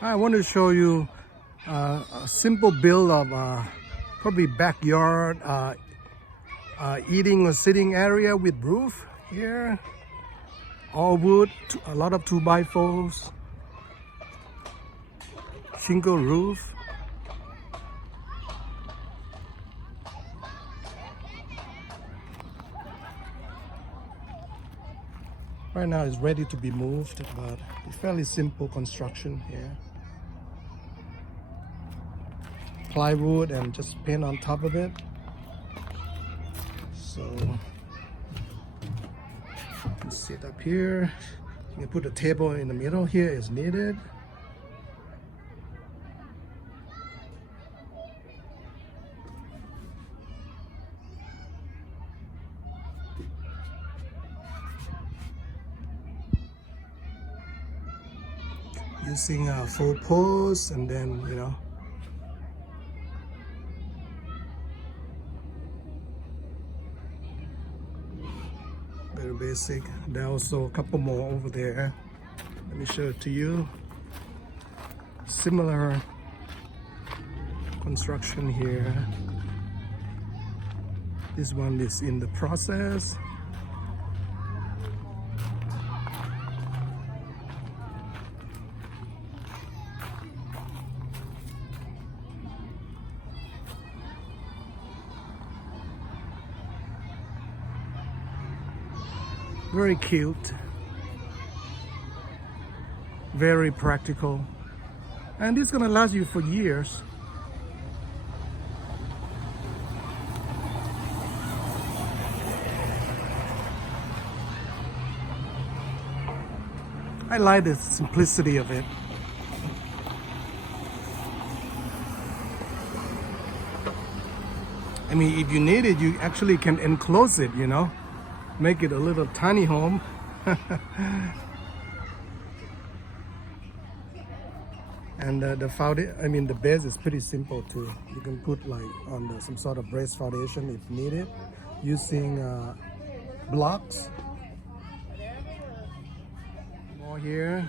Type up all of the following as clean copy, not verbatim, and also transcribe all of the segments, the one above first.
I want to show you a simple build of probably backyard eating or sitting area with roof here. All wood, a lot of 2x4s, shingle roof. Right now it's ready to be moved, but it's fairly simple construction here. Plywood and just paint on top of it. So you can sit up here. You can put a table in the middle here as needed. Using 4 posts and then, very basic. There are also a couple more over there. Let me show it to you. Similar construction here. This one is in the process. Very cute, very practical, and this is gonna last you for years. I like the simplicity of it. I mean, if you need it, you actually can enclose it, make it a little tiny home. And the base is pretty simple too. You can put like on some sort of raised foundation if needed, using blocks. More here.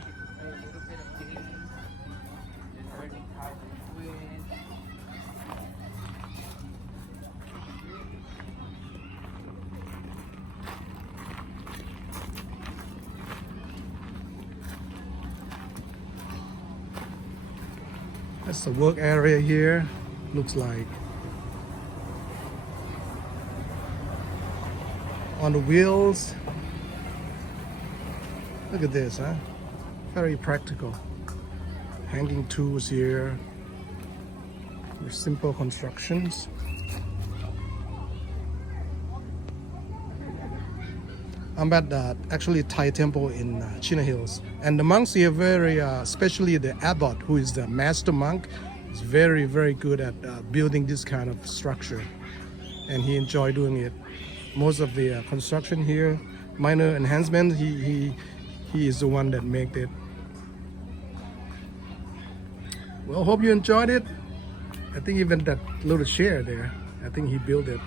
That's the work area here, looks like. On the wheels. Look at this, huh? Very practical. Hanging tools here. Very simple constructions. I'm at actually Thai temple in China Hills, and the monks here very, especially the abbot, who is the master monk, is very, very good at building this kind of structure, and he enjoyed doing it. Most of the construction here, minor enhancement, he is the one that made it. Well, hope you enjoyed it. I think even that little chair there, I think he built it.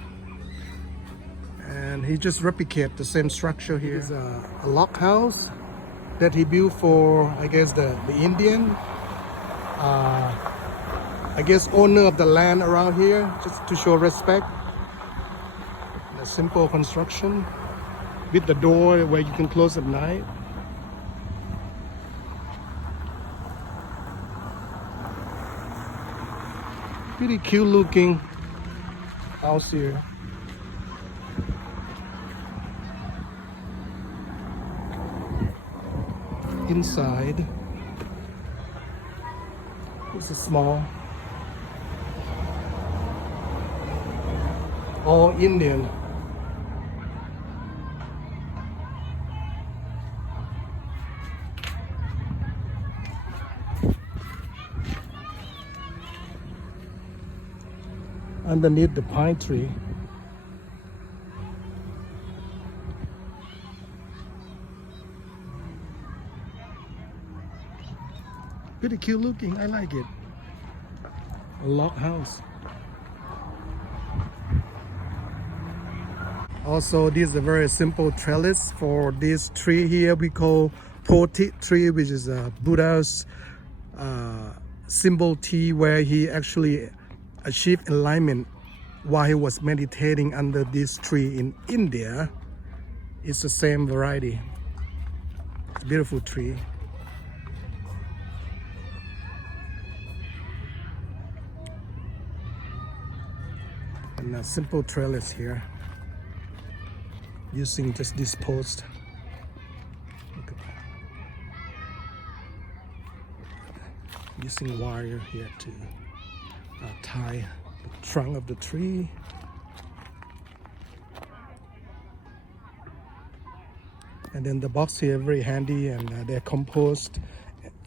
And he just replicated the same structure here. It's a log house that he built for, I guess, the Indian, I guess, owner of the land around here, just to show respect. A simple construction with the door where you can close at night. Pretty cute looking house here. Inside, it's a small, all Indian. Underneath the pine tree. Pretty cute looking, I like it. A log house. Also, this is a very simple trellis for this tree here we call Poti tree, which is Buddha's symbol T, where he actually achieved enlightenment while he was meditating under this tree in India. It's the same variety. It's a beautiful tree. And a simple trellis here, using just this post. Look at that. Using wire here to tie the trunk of the tree. And then the box here very handy, and they're composed.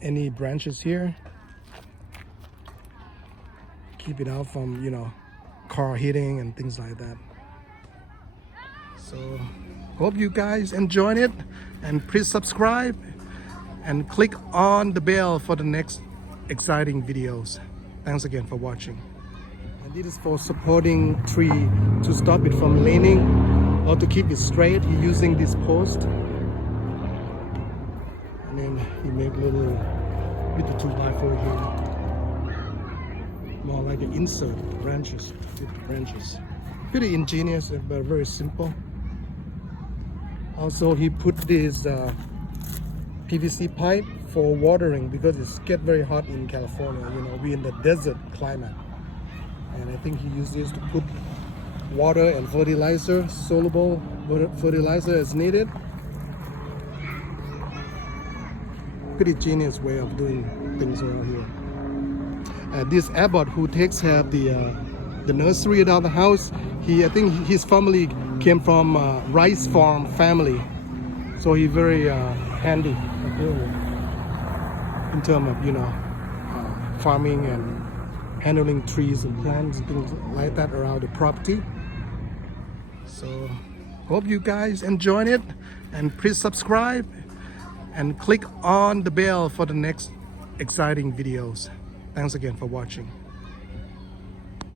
Any branches here, keep it out from, you know, car hitting and things like that. So hope you guys enjoyed it, and please subscribe and click on the bell for the next exciting videos. Thanks again for watching. And this is for supporting tree to stop it from leaning or to keep it straight. He's using this post, and then he make little with the 2x4 here, more like an insert branches with the branches. Pretty ingenious but very simple. Also, he put this PVC pipe for watering because it's get very hot in California. You know, we're in the desert climate, and I think he used this to put water and fertilizer, soluble fertilizer as needed. Pretty genius way of doing things around here. This abbot who takes care of the nursery around the house, I think his family came from rice farm family, so he's very handy in terms of, you know, farming and handling trees and plants and things like that around the property. So hope you guys enjoyed it, and please subscribe and click on the bell for the next exciting videos. Thanks again for watching.